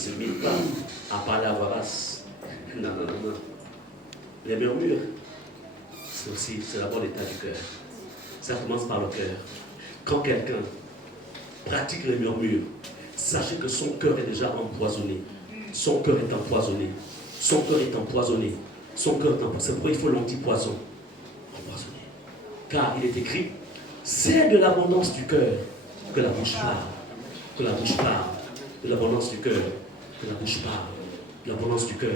se limite pas à parler à voix basse. Non. Les murmures, c'est d'abord l'état du cœur. Ça commence par le cœur. Quand quelqu'un pratique les murmures, sachez que son cœur est déjà empoisonné. Son cœur est empoisonné. Son cœur est empoisonné. Son cœur est empoisonné. C'est pourquoi il faut l'antipoison. Empoisonné. Car il est écrit, c'est de l'abondance du cœur que la bouche parle. Que la bouche parle. De l'abondance du cœur que la bouche parle. De l'abondance du cœur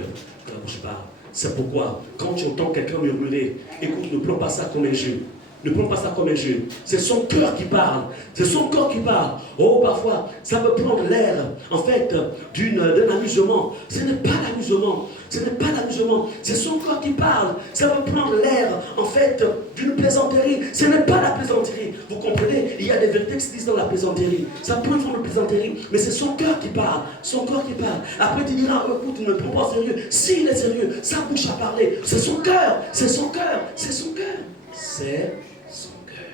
que la bouche parle. C'est pourquoi, quand tu entends quelqu'un murmurer, écoute, ne prends pas ça comme un jeu. Ne prends pas ça comme un jeu. C'est son cœur qui parle. C'est son corps qui parle. Oh, parfois, ça peut prendre l'air, en fait, d'un amusement. Ce n'est pas l'amusement. Ce n'est pas l'amusement. C'est son corps qui parle. Ça peut prendre l'air, en fait, d'une plaisanterie. Ce n'est pas la plaisanterie. Vous comprenez? Il y a des vérités qui se disent dans la plaisanterie. Ça peut être une plaisanterie. Mais c'est son cœur qui parle. Son corps qui parle. Après, tu diras, écoute, ne me prends pas au sérieux. S'il est sérieux, sa bouche à parler. C'est son cœur. C'est son cœur. C'est son cœur. C'est son cœur.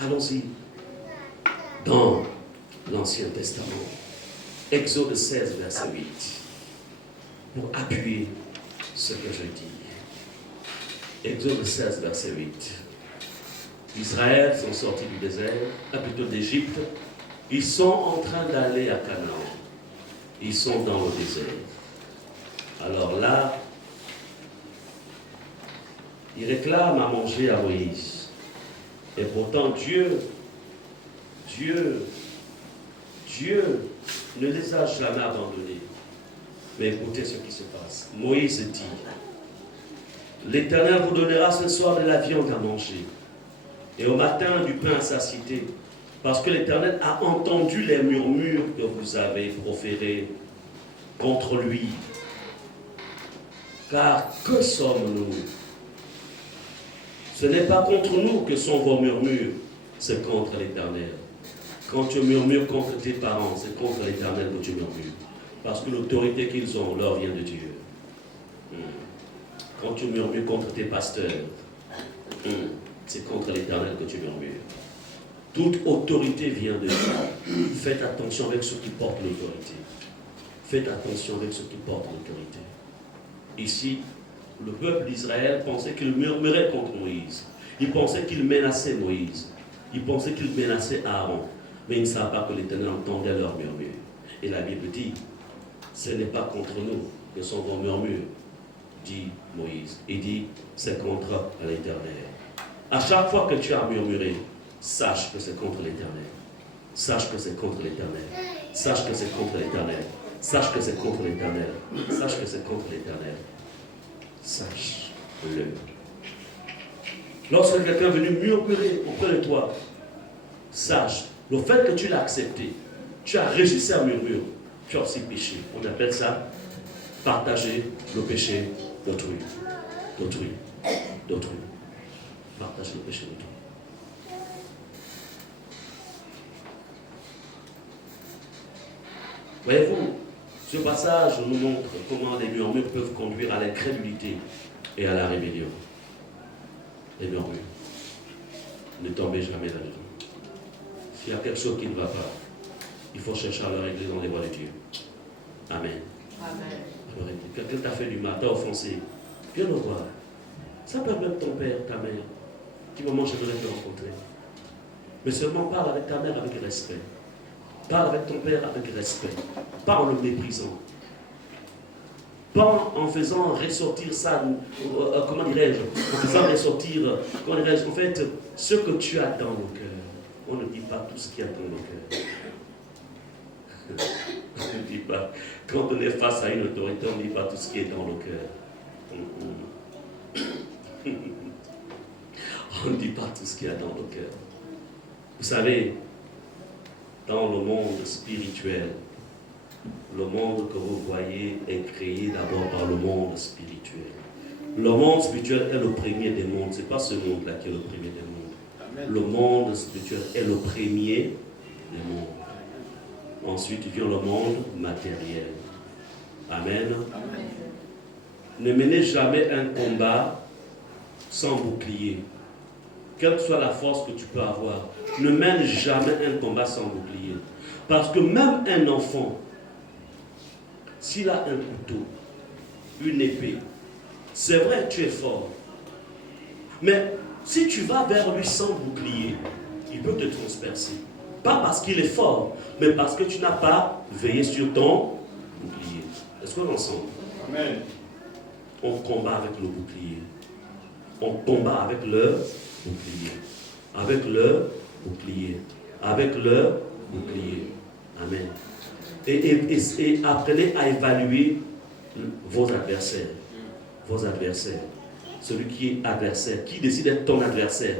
Allons-y dans l'Ancien Testament. Exode 16, verset 8. Pour appuyer ce que je dis. Exode 16, verset 8. Israël sont sortis du désert, plutôt d'Égypte. Ils sont en train d'aller à Canaan. Ils sont dans le désert. Alors là, ils réclament à manger à Moïse. Et pourtant, Dieu ne les a jamais abandonnés. Mais écoutez ce qui se passe. Moïse dit, l'Éternel vous donnera ce soir de la viande à manger, et au matin du pain à satiété, parce que l'Éternel a entendu les murmures que vous avez proférés contre lui. Car que sommes-nous? Ce n'est pas contre nous que sont vos murmures, c'est contre l'Éternel. Quand tu murmures contre tes parents, c'est contre l'Éternel que tu murmures. Parce que l'autorité qu'ils ont leur vient de Dieu. Quand tu murmures contre tes pasteurs, c'est contre l'Éternel que tu murmures. Toute autorité vient de Dieu. Faites attention avec ceux qui portent l'autorité. Faites attention avec ceux qui portent l'autorité. Ici, le peuple d'Israël pensait qu'il murmurait contre Moïse. Il pensait qu'il menaçait Moïse. Il pensait qu'il menaçait Aaron. Mais ils ne savaient pas que l'Éternel entendait leurs murmures. Et la Bible dit, ce n'est pas contre nous que sont vos murmures, dit Moïse. Il dit, c'est contre l'Éternel. À chaque fois que tu as murmuré, sache que c'est contre l'Éternel. Sache que c'est contre l'Éternel. Sache que c'est contre l'Éternel. Sache que c'est contre l'Éternel. Sache que c'est contre l'Éternel. Sache-le. Lorsque quelqu'un est venu murmurer auprès de toi, sache, le fait que tu l'as accepté, tu as résisté à murmure, tu as aussi péché. On appelle ça partager le péché d'autrui. D'autrui. D'autrui. Partager le péché d'autrui. Voyez-vous, ce passage nous montre comment les murmures peuvent conduire à l'incrédulité et à la rébellion. Les murmures. Ne tombez jamais là-dedans. S'il y a quelque chose qui ne va pas, il faut chercher à le régler dans les voies de Dieu. Amen. Amen. Quelqu'un t'a fait du mal, t'a offensé. Viens le voir. Ça peut même ton père, ta mère. Qui moment j'aimerais te rencontrer. Mais seulement parle avec ta mère avec respect. Parle avec ton père avec respect. Pas en le méprisant. Pas en faisant ressortir ça, comment dirais-je, en faisant ressortir, comment dirais-je, en fait, ce que tu as dans le cœur. On ne dit pas tout ce qu'il y a dans le cœur. On ne dit pas, quand on est face à une autorité, on ne dit pas tout ce qui est dans le cœur. On ne dit pas tout ce qu'il y a dans le cœur. Vous savez, dans le monde spirituel, le monde que vous voyez est créé d'abord par le monde spirituel. Le monde spirituel est le premier des mondes. Ce n'est pas ce monde-là qui est le premier des mondes. Amen. Le monde spirituel est le premier des mondes. Ensuite vient le monde matériel. Amen. Amen. Ne menez jamais un combat sans bouclier. Quelle que soit la force que tu peux avoir, ne mène jamais un combat sans bouclier. Parce que même un enfant s'il a un couteau, une épée, c'est vrai, tu es fort. Mais si tu vas vers lui sans bouclier, il peut te transpercer. Pas parce qu'il est fort, mais parce que tu n'as pas veillé sur ton bouclier. Est-ce qu'on est ensemble? Amen. On combat avec le bouclier. On combat avec le bouclier. Avec le bouclier. Avec le bouclier. Amen. Et apprenez à évaluer vos adversaires. Vos adversaires. Celui qui est adversaire, qui décide d'être ton adversaire,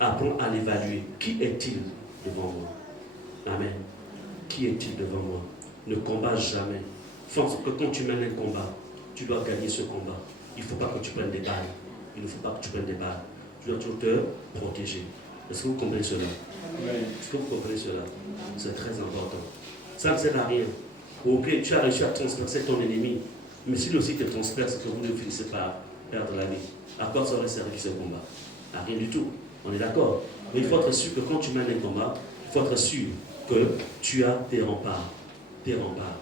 apprends à l'évaluer. Qui est-il devant moi? Amen. Qui est-il devant moi? Ne combat jamais. Pense que quand tu mènes un combat, tu dois gagner ce combat. Il ne faut pas que tu prennes des balles. Il ne faut pas que tu prennes des balles. Tu dois toujours te protéger. Est-ce que vous comprenez cela? Est-ce que vous comprenez cela? C'est très important. Ça ne sert à rien. Ok, tu as réussi à transpercer ton ennemi. Mais s'il aussi te transperce, que vous ne finissez par perdre la vie, à quoi ça aurait servi ce combat? À rien du tout. On est d'accord. Mais il faut être sûr que quand tu mènes un combat, il faut être sûr que tu as tes remparts. Tes remparts.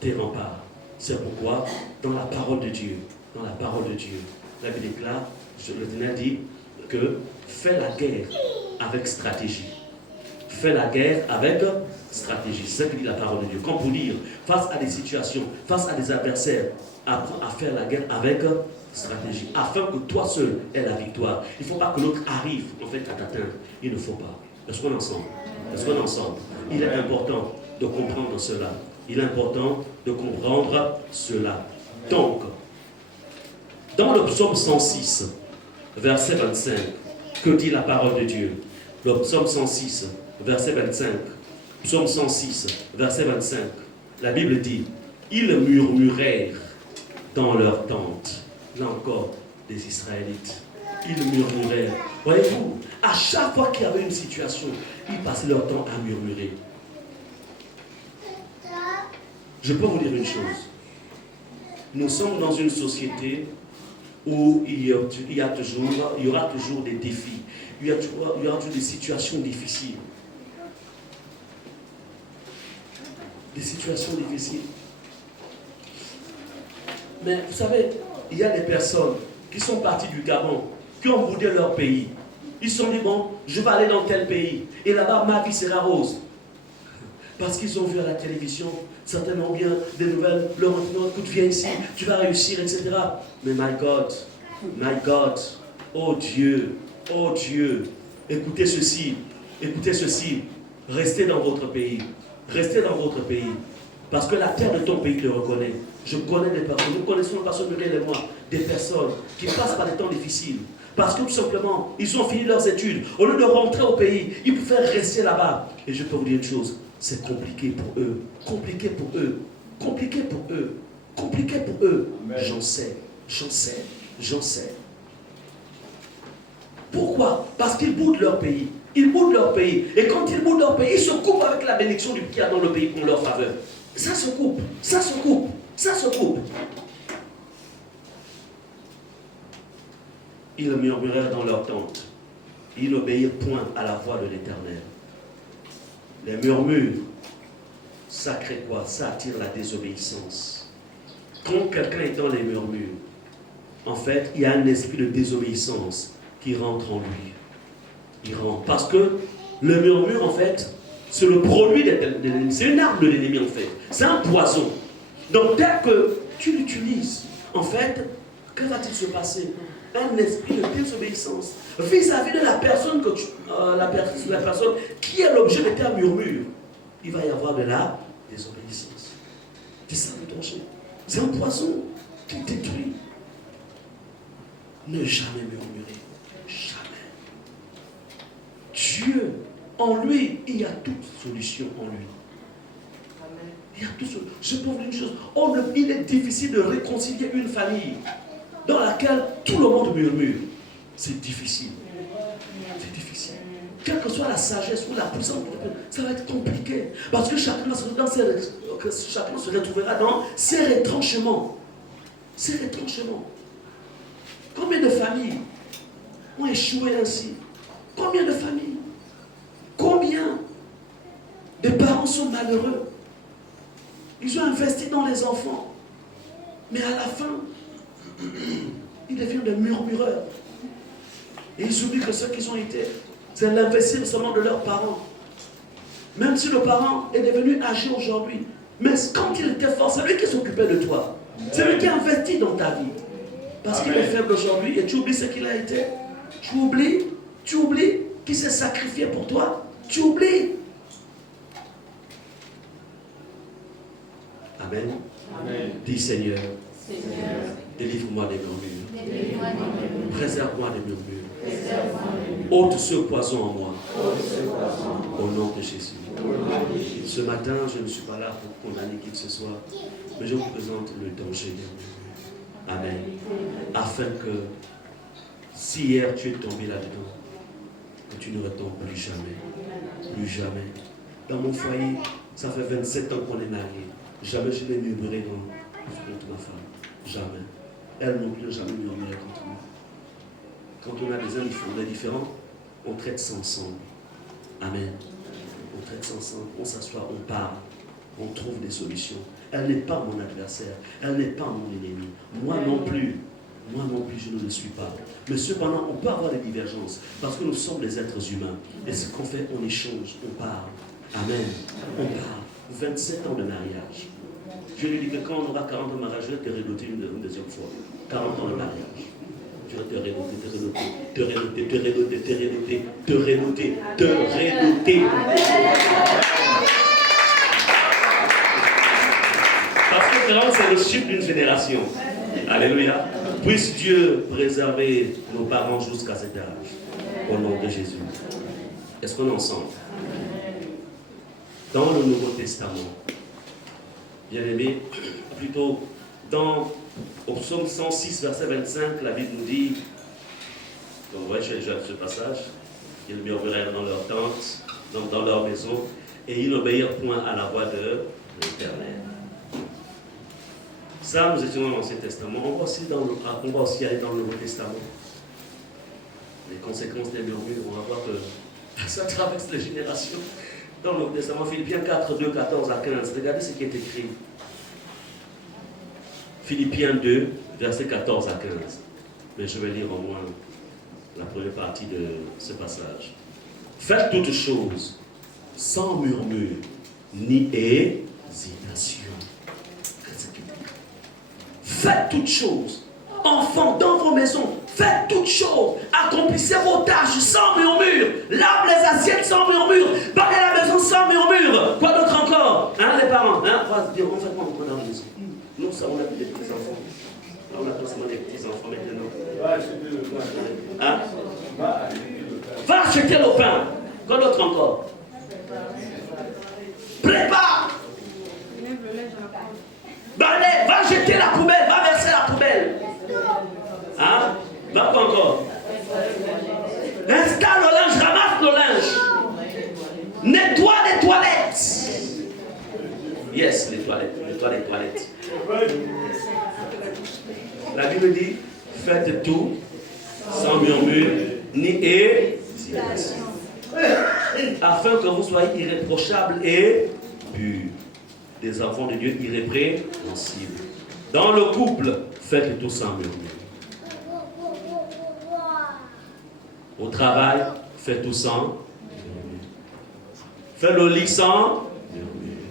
Tes remparts. C'est pourquoi, dans la parole de Dieu, la Bible déclare, le Seigneur dit que fais la guerre avec stratégie. Fais la guerre avec stratégie. C'est ce que dit la parole de Dieu. Comme pour dire, face à des situations, face à des adversaires, apprends à faire la guerre avec stratégie, afin que toi seul aies la victoire. Il ne faut pas que l'autre arrive en fait à t'atteindre. Il ne faut pas. Est-ce qu'on est ensemble? Est-ce qu'on est ensemble? Il est important de comprendre cela. Il est important de comprendre cela. Donc, dans le psaume 106, verset 25, que dit la parole de Dieu? Le psaume 106, verset 25. Psaume 106, verset 25. La Bible dit, ils murmurèrent dans leur tente. Là encore, des Israélites. Ils murmurèrent. Voyez-vous, à chaque fois qu'il y avait une situation, ils passaient leur temps à murmurer. Je peux vous dire une chose. Nous sommes dans une société où il y aura toujours des défis. Il y aura toujours des situations difficiles. Des situations difficiles. Mais vous savez, il y a des personnes qui sont parties du Gabon, qui ont boudé leur pays. Ils se sont dit, bon, je vais aller dans tel pays. Et là-bas, ma vie sera rose. Parce qu'ils ont vu à la télévision, certainement bien des nouvelles, leur ont écoute, viens ici, tu vas réussir, etc. Mais my God, oh Dieu, écoutez ceci, restez dans votre pays. Restez dans votre pays. Parce que la terre de ton pays te reconnaît. Je connais des personnes, nous connaissons les personnes, Miguel et moi, des personnes qui passent par des temps difficiles. Parce que tout simplement, ils ont fini leurs études. Au lieu de rentrer au pays, ils préfèrent rester là-bas. Et je peux vous dire une chose, c'est compliqué pour eux. Compliqué pour eux. J'en sais. Pourquoi? Parce qu'ils boudent leur pays. Et quand ils boudent leur pays, ils se coupent avec la bénédiction qu'il y a dans le pays en leur faveur. Ça se coupe. Ils murmurèrent dans leur tente. Ils n'obéirent point à la voix de l'Éternel. Les murmures, ça crée quoi? Ça attire la désobéissance. Quand quelqu'un est dans les murmures, en fait, il y a un esprit de désobéissance qui rentre en lui. Il rentre. Parce que le murmure, en fait, c'est le produit de l'ennemi. C'est une arme de l'ennemi, en fait. C'est un poison. Donc, dès que tu l'utilises, en fait, que va-t-il se passer? Un esprit de désobéissance vis-à-vis de la personne la personne qui est l'objet de ta murmure. Il va y avoir de la désobéissance. C'est ça le danger. C'est un poison qui détruit. Ne jamais murmurer. Jamais. Dieu, en lui, il y a toute solution en lui. Il y a toute solution. Je peux vous dire une chose. Il est difficile de réconcilier une famille dans laquelle tout le monde murmure. C'est difficile. Quelle que soit la sagesse ou la puissance, ça va être compliqué. Parce que chacun se retrouvera dans ses retranchements. Combien de familles ont échoué ainsi? Combien de familles? Combien de parents sont malheureux? Ils ont investi dans les enfants. Mais à la fin, ils deviennent des murmureurs. Et ils oublient que ce qu'ils ont été, c'est l'investissement de leurs parents. Même si le parent est devenu âgé aujourd'hui, mais quand il était fort, c'est lui qui s'occupait de toi. C'est lui qui a investi dans ta vie. Parce qu'il est faible aujourd'hui et tu oublies ce qu'il a été. Tu oublies qu'il s'est sacrifié pour toi. Tu oublies. Amen. Amen. Dis Seigneur, délivre-moi des murmures. Préserve-moi des murmures. Ôte ce poison en moi. Au nom de Jésus. Ce matin, je ne suis pas là pour condamner qui que ce soit, mais je vous présente le danger des murmures. Amen. Afin que, si hier tu es tombé là-dedans, que tu ne retombes plus jamais. Plus jamais. Dans mon foyer, ça fait 27 ans qu'on est mariés. Jamais je n'ai murmuré contre ma femme. Jamais. Elle non plus n'a jamais murmuré contre moi. Quand on a des hommes différents, on traite ça ensemble. Amen. On traite ça ensemble, on s'assoit, on parle, on trouve des solutions. Elle n'est pas mon adversaire, elle n'est pas mon ennemi. Moi non plus, je ne le suis pas. Mais cependant, on peut avoir des divergences, parce que nous sommes des êtres humains. Et ce qu'on fait, on échange, on parle. Amen. On parle. 27 ans de mariage. Je lui dis que quand on aura 40 ans de mariage, je vais te redoter une deuxième fois. 40 ans de mariage. Je vais te redoter. Parce que 40, c'est le chiffre d'une génération. Alléluia. Puisse Dieu préserver nos parents jusqu'à cet âge. Au nom de Jésus. Est-ce qu'on est ensemble? Dans le Nouveau Testament, bien aimé, plutôt au psaume 106, verset 25, la Bible nous dit, donc ouais, j'ai déjà ce passage, ils murmurèrent dans leur tente, donc dans leur maison, et ils n'obéirent point à la voix de l'Éternel. Ça, nous étions dans l'Ancien Testament. On va aussi aller dans le Nouveau Testament. Les conséquences des murmures, on va voir que ça traverse les générations. Dans le Nouveau Testament, Philippiens 4, 2, 14 à 15. Regardez ce qui est écrit. Philippiens 2, versets 14 à 15. Mais je vais lire au moins la première partie de ce passage. Faites toutes choses sans murmure ni hésitation. Faites toutes choses. Enfants, dans vos maisons, faites toutes choses. Accomplissez vos tâches sans murmure. Lave les assiettes sans murmure. Balayez la maison sans murmure. Quoi d'autre encore? Hein, les parents, hein, on va se dire, on fait quoi dans la maison? Nous, ça, on a des petits-enfants. Là, on a tous des petits-enfants maintenant. Hein? Va acheter le pain. Quoi d'autre encore? Prépare. Balaye, va jeter la poubelle, va verser la poubelle. Hein? Va pas encore. Installe le linge, ramasse le linge. Nettoie les toilettes. Yes, les toilettes. La Bible dit, faites tout sans murmure ni hésitation, afin que vous soyez irréprochables et purs, des enfants de Dieu irrépréhensibles. Dans le couple, faites tout sans murmure. Au travail, faites tout sans murmure. Faites le lit sans murmure.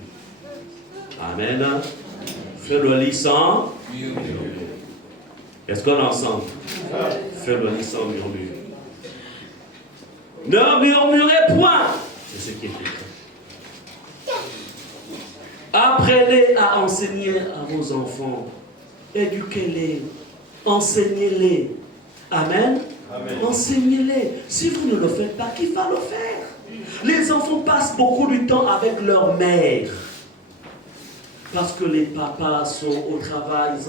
Amen. Faites le lit sans murmure. Est-ce qu'on est ensemble? Faites le lit sans murmure. Ne murmurez point. C'est ce qui est écrit. Apprenez à enseigner à vos enfants. Éduquez-les. Enseignez-les. Amen. Amen. Enseignez-les. Si vous ne le faites pas, qui va le faire? Les enfants passent beaucoup de temps avec leur mère. Parce que les papas sont au travail.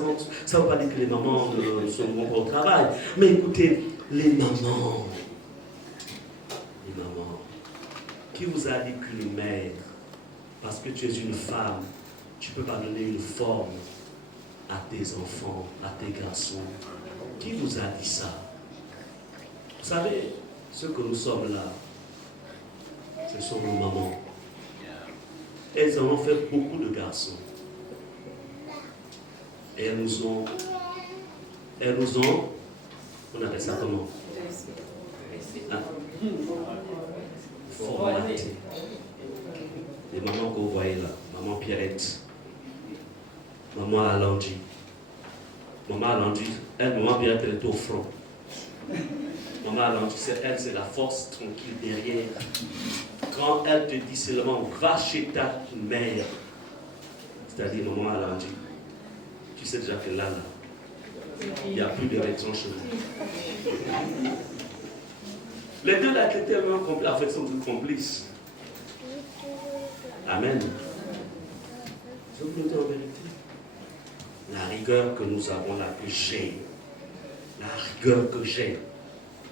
Ça ne veut pas dire que les mamans ne sont pas au travail. Mais écoutez, les mamans. Qui vous a dit qu'une mère, parce que tu es une femme, tu ne peux pas donner une forme à tes enfants, à tes garçons? Qui vous a dit ça? Vous savez, ceux que nous sommes là, ce sont nos mamans. Elles en ont fait beaucoup de garçons. Et elles nous ont, on appelle ça comment? Hein? Formaté. Les mamans que vous voyez là, maman Pierrette, maman Alandi. Maman Alandi, maman Pierrette, elle était au front. Maman Alandi, c'est la force tranquille derrière. Quand elle te dit seulement, va chez ta mère, c'est-à-dire maman Alandi, tu sais déjà que là, il n'y a plus de retranchement. Les deux là étaient tellement complices, en fait, sont tous complices. Amen. Je vous le dis en vérité. La rigueur que nous avons là, que j'ai, la rigueur que j'ai.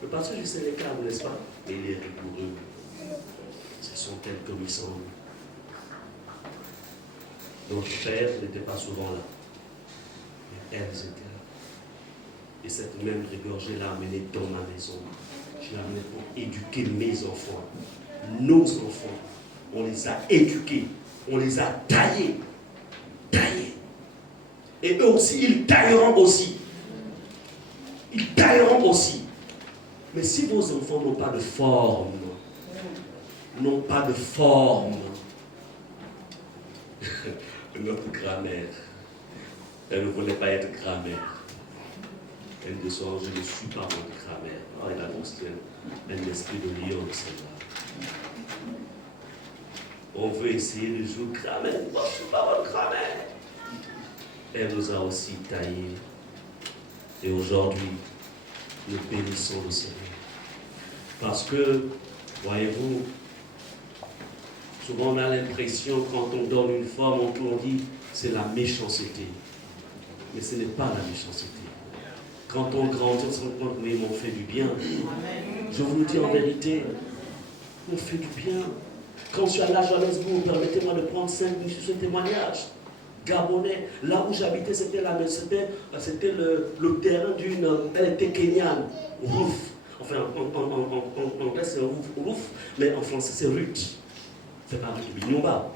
Le pasteur du Sénégal, n'est-ce pas? Mais il est rigoureux. Ce sont tels que nous sommes. Notre père n'était pas souvent là. Mais elles étaient là. Et cette même rigueur, je l'ai amenée dans ma maison. Je l'ai amenée pour éduquer mes enfants. Nos enfants. On les a éduqués. On les a taillés. Taillés. Et eux aussi, ils tailleront aussi. Ils tailleront aussi. Mais si vos enfants n'ont pas de forme, notre grand-mère, elle ne voulait pas être grand-mère. Elle dit, je ne suis pas votre grand-mère. Oh, elle a montré un esprit de lion, celle-là. On veut essayer de jouer grand-mère. Moi, je ne suis pas votre grand-mère. Elle nous a aussi taillés. Et aujourd'hui, nous bénissons le Seigneur. Parce que, voyez-vous, souvent on a l'impression, quand on donne une forme, on dit c'est la méchanceté. Mais ce n'est pas la méchanceté. Quand on grandit, on se rend compte, mais on fait du bien. Je vous le dis en vérité, on fait du bien. Quand je suis à la Johannesburg, permettez-moi de prendre 5 minutes sur ce témoignage. Gabonais, là où j'habitais, c'était le terrain d'une. Elle était kenyane, Ruth. Enfin, en anglais c'est Ruth, mais en français c'est Ruth. C'est pas Ruth Bignomba.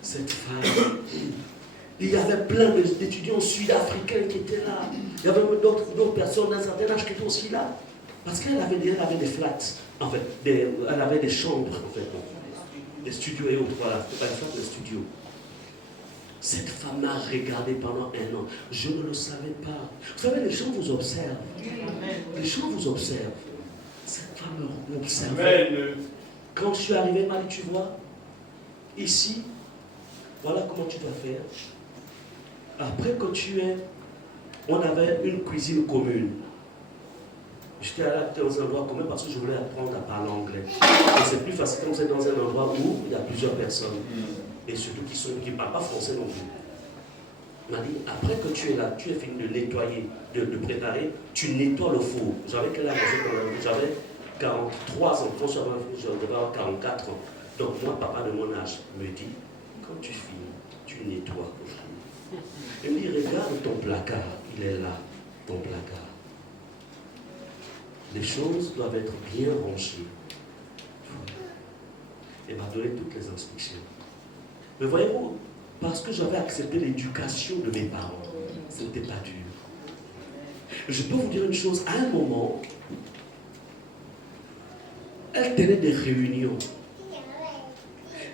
Cette femme, il y avait plein d'étudiants sud-africains qui étaient là. Il y avait d'autres personnes d'un certain âge qui étaient aussi là. Parce qu'elle avait des flats, en fait, elle avait des chambres, en fait, des studios et autres, voilà, c'était pas des flats, des studios. Cette femme m'a regardé pendant 1 an. Je ne le savais pas. Vous savez, les gens vous observent. Les gens vous observent. Cette femme m'observait. Quand je suis arrivé, elle m'a dit, tu vois, ici, voilà comment tu dois faire. Après que tu es, on avait une cuisine commune. J'étais dans un endroit commun parce que je voulais apprendre à parler anglais. Et c'est plus facile quand vous êtes dans un endroit où il y a plusieurs personnes. Et surtout qui ne parlent pas français non plus. Il m'a dit, après que tu es là, tu es fini de nettoyer, de préparer, tu nettoies le four. J'avais quel âge? J'avais 43 ans. Quand je devais avoir 44 ans. Donc moi, papa de mon âge me dit, quand tu finis, tu nettoies le four. Il me dit, regarde ton placard. Il est là, ton placard. Les choses doivent être bien rangées. Et m'a donné toutes les instructions. Mais voyez-vous, parce que j'avais accepté l'éducation de mes parents, ce n'était pas dur. Je peux vous dire une chose, à un moment, elle tenait des réunions.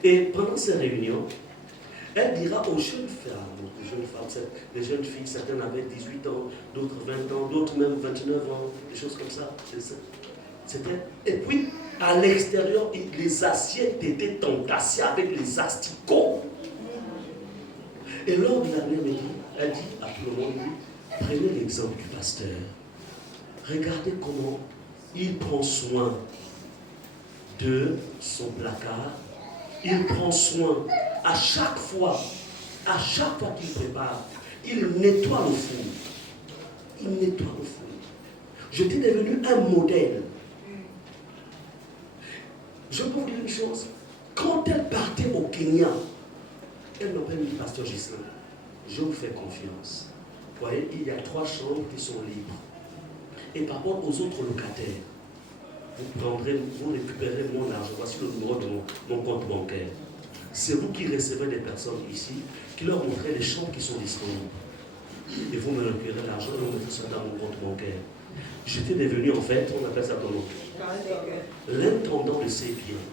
Et pendant ces réunions, elle dira aux jeunes femmes, les jeunes filles, certaines avaient 18 ans, d'autres 20 ans, d'autres même 29 ans, des choses comme ça. Et puis, à l'extérieur, les assiettes étaient entassées avec les asticots. Et lors de l'année, elle dit à tout le monde, prenez l'exemple du pasteur. Regardez comment il prend soin de son placard. Il prend soin à chaque fois qu'il prépare, il nettoie le four. Il nettoie le four. J'étais devenu un modèle. Je peux vous dire une chose. Quand elle partait au Kenya, elle m'appelle le pasteur Gislain. Je vous fais confiance. Vous voyez, il y a 3 chambres qui sont libres. Et par rapport aux autres locataires, vous récupérez mon argent. Voici le numéro de mon compte bancaire. c'est vous qui recevez des personnes ici, qui leur montrez les chambres qui sont disponibles. Et vous me recueillerez l'argent et vous mettez ça dans mon compte bancaire. J'étais devenu en fait, on appelle ça comment? L'intendant de ces biens.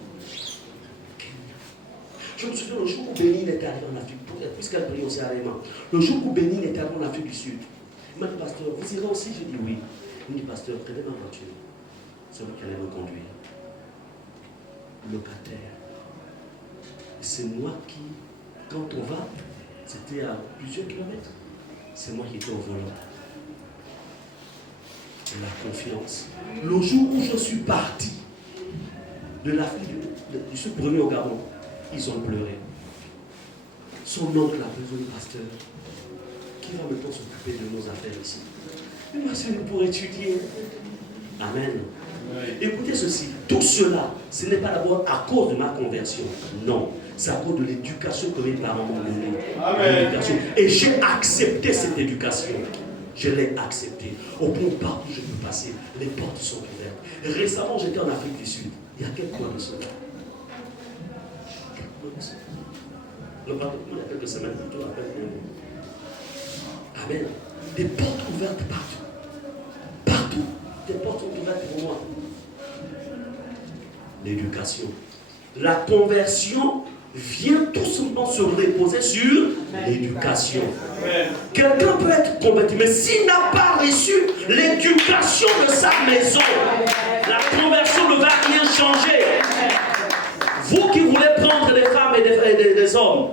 Je me souviens le jour où Bénin était arrivé en Afrique, puisqu'elle prie aussi à Léman. Le jour où Bénin était arrivé en Afrique du Sud, il m'a dit, pasteur, vous irez aussi? J'ai dit oui. Il m'a dit, pasteur, prenez ma voiture. C'est vous qui allez me conduire. Locataire. C'est moi qui, quand on va, c'était à plusieurs kilomètres. C'est moi qui étais au volant. La confiance. Le jour où je suis parti de l'Afrique du Sud pour venir au Gabon, ils ont pleuré. Son oncle a besoin de pasteur. Qui va maintenant s'occuper de nos affaires ici? Mais moi, c'est pour étudier. Amen. Oui. Écoutez ceci, tout cela, ce n'est pas d'abord à cause de ma conversion. Non, c'est à cause de l'éducation que mes parents m'ont donnée. Et j'ai accepté cette éducation. Je l'ai acceptée. Au point où partout je peux passer, les portes sont ouvertes. Récemment, j'étais en Afrique du Sud. Il y a quelques mois de cela. Il y a quelques semaines plutôt, Amen. Des portes ouvertes partout. Partout, des portes sont ouvertes pour moi. L'éducation. La conversion vient tout simplement se reposer sur l'éducation. Quelqu'un peut être converti, mais s'il n'a pas reçu l'éducation de sa maison, la conversion ne va rien changer. Vous qui voulez prendre des femmes et des hommes,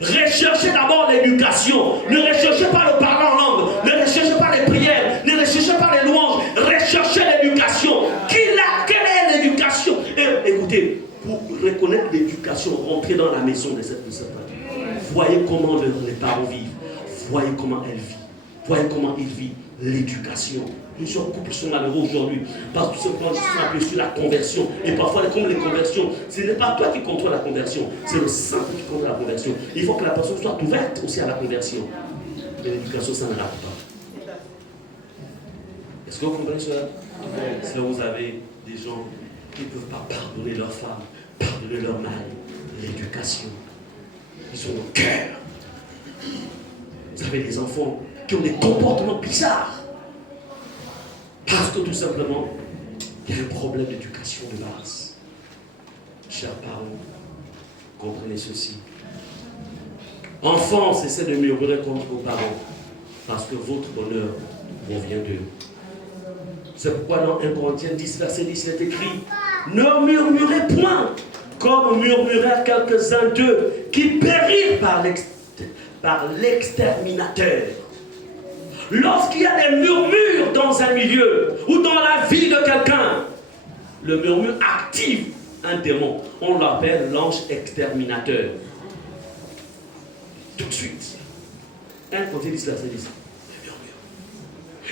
recherchez d'abord l'éducation. Ne recherchez pas le parler en langue, ne recherchez pas les prières, ne recherchez pas les louanges, recherchez l'éducation. Quelle est l'éducation? Écoutez, pour reconnaître l'éducation, rentrez dans la maison de cette famille. Voyez comment les parents vivent. Voyez comment elle vit. Voyez comment il vit l'éducation. Plusieurs couples sont malheureux aujourd'hui parce que tout simplement ils sont appelés sur la conversion. Et parfois, comme les conversions, ce n'est pas toi qui contrôle la conversion, c'est le Saint-Esprit qui contrôle la conversion. Il faut que la personne soit ouverte aussi à la conversion. Mais l'éducation, ça ne rate pas. Est-ce que vous comprenez cela? Si vous avez des gens qui ne peuvent pas pardonner leur femme, pardonner leur mari, l'éducation, ils ont le cœur. Vous avez des enfants qui ont des comportements bizarres. Parce que tout simplement, il y a un problème d'éducation de base. Chers parents, comprenez ceci. Enfants, cessez de murmurer contre vos parents, parce que votre bonheur provient d'eux. C'est pourquoi dans 1 Corinthiens 10, verset 10, il est écrit: ne murmurez point, comme murmurèrent quelques-uns d'eux, qui périrent par l'exterminateur. Lorsqu'il y a des murmures dans un milieu ou dans la vie de quelqu'un, le murmure active un démon. On l'appelle l'ange exterminateur. Tout de suite. 1 Corinthiens 10, verset 10.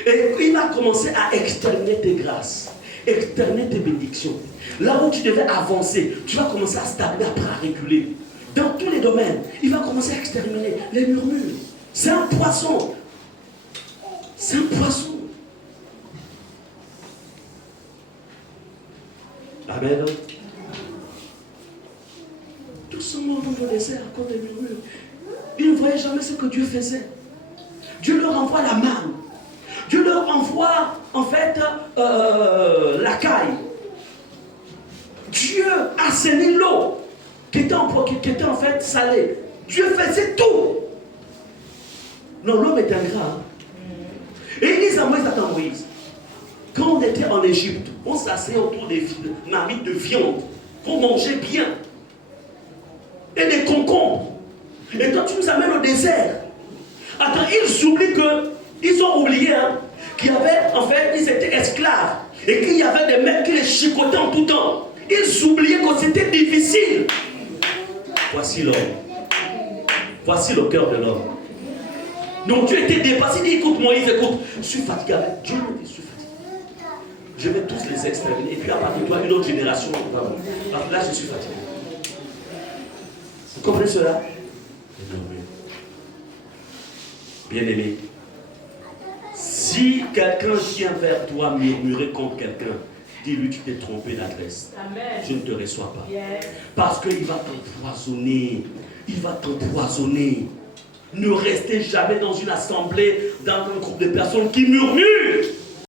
Et il va commencer à exterminer tes grâces, exterminer tes bénédictions. Là où tu devais avancer, tu vas commencer à stagner, après à reculer. Dans tous les domaines, il va commencer à exterminer les murmures. C'est un poisson. C'est un poisson. Amen. Tout ce monde nous laissait à cause des murmures. Ils ne voyaient jamais ce que Dieu faisait. Dieu leur envoie la manne. Dieu leur envoie en fait la caille. Dieu assainit l'eau qui était en fait salée. Dieu faisait tout. Non, l'homme est ingrat. Hein? Et il dit à Moïse, attends Moïse, quand on était en Égypte, on s'asseyait autour des marmites de viande pour manger bien. Et des concombres. Et toi tu nous amènes au désert. Attends, ils ont oublié hein, qu'il y avait, en fait, ils étaient esclaves. Et qu'il y avait des mecs qui les chicotaient en tout temps. Ils oubliaient que c'était difficile. Voici l'homme. Voici le cœur de l'homme. Donc Dieu était dépassé. Il dit, écoute Moïse, écoute, je suis fatigué avec Dieu. Je suis fatigué. Je vais tous les exterminer. Et puis à partir de toi, une autre génération. Parce que là, je suis fatigué. Vous comprenez cela? Bien-aimé, si quelqu'un vient vers toi murmurer contre quelqu'un, dis-lui, tu t'es trompé d'adresse. Amen. Je ne te reçois pas. Yes. Parce qu'il va t'empoisonner. Il va t'empoisonner. Ne restez jamais dans une assemblée, dans un groupe de personnes qui murmurent.